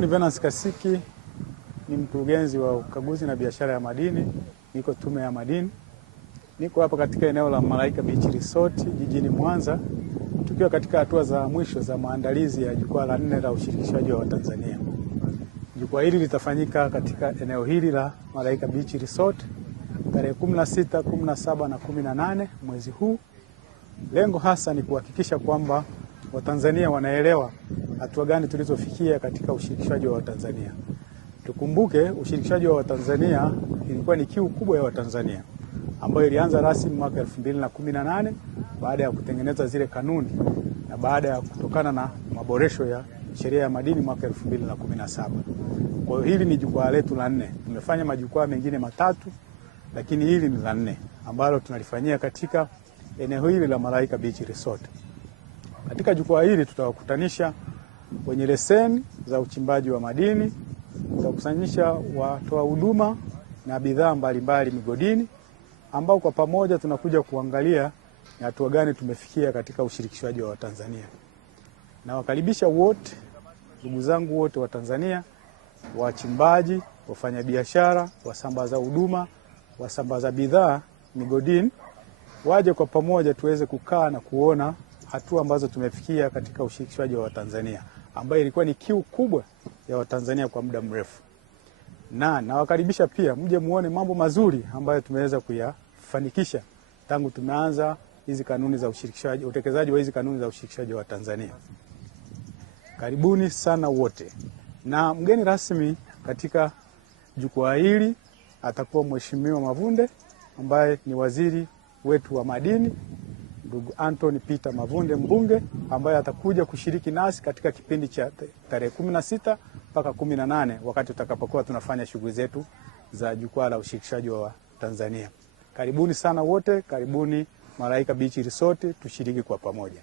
langu ni Venance Kasiki, ni mkurugenzi wa ukaguzi na biashara ya madini, niko Tume ya Madini. Niko hapa katika eneo la Malaika Beach Resort jijini Mwanza, tukiwa katika hatua za mwisho za maandalizi ya jukwaa la 4 la ushirikishaji wa Watanzania. Jukwaa hili litafanyika katika eneo hili la Malaika Beach Resort tarehe 16, 17 na 18 mwezi huu. Lengo hasa ni kuhakikisha kwamba Watanzania wanaelewa hatua gani tulizofikia katika ushirikishaji wa Watanzania. Tukumbuke ushirikishaji wa Watanzania ilikuwa ni kiu kubwa ya Watanzania ambayo ilianza rasmi mwaka 2018 baada ya kutengeneza zile kanuni na baada ya kutokana na maboresho ya sheria ya madini mwaka 2017. Kwa hiyo hili ni jukwaa letu la 4. Tumefanya majukwaa mengine matatu, lakini hili ni la 4 ambalo tunalifanyia katika eneo hili la Malaika Beach Resort. Katika jukwaa hili tutawakutanisha wenye leseni za uchimbaji wa madini, tutakusanyisha watoa huduma na bidhaa mbalimbali migodini, ambao kwa pamoja tunakuja kuangalia ni hatua gani tumefikia katika ushirikishwaji wa Watanzania. Na wakaribisha wote, ndugu zangu wote wa Tanzania, wachimbaji, wafanyabiashara, wasambaza huduma, wasambaza bidhaa migodini, waje kwa pamoja tuweze kukaa na kuona hatua ambazo tumefikia katika ushirikishwaji wa Watanzania, ambayo ilikuwa ni kiu kubwa ya Watanzania kwa muda mrefu. Na nawakaribisha pia mje muone mambo mazuri ambayo tumeweza kuyafanikisha tangu tumeanza hizi kanuni za ushirikishaji, utekelezaji wa hizi kanuni za ushirikishaji wa Tanzania. Karibuni sana wote. Na mgeni rasmi katika jukwaa hili atakuwa Mheshimiwa Mavunde ambaye ni waziri wetu wa madini, ndugu Anthony Peter Mavunde, mbunge, ambaye atakuja kushiriki nasi katika kipindi cha tarehe 16 mpaka 18 wakati tutakapokuwa tunafanya shughuli zetu za jukwaa la ushirikishaji wa Tanzania. Karibuni sana wote, karibuni Malaika Beach Resort, tushiriki kwa pamoja.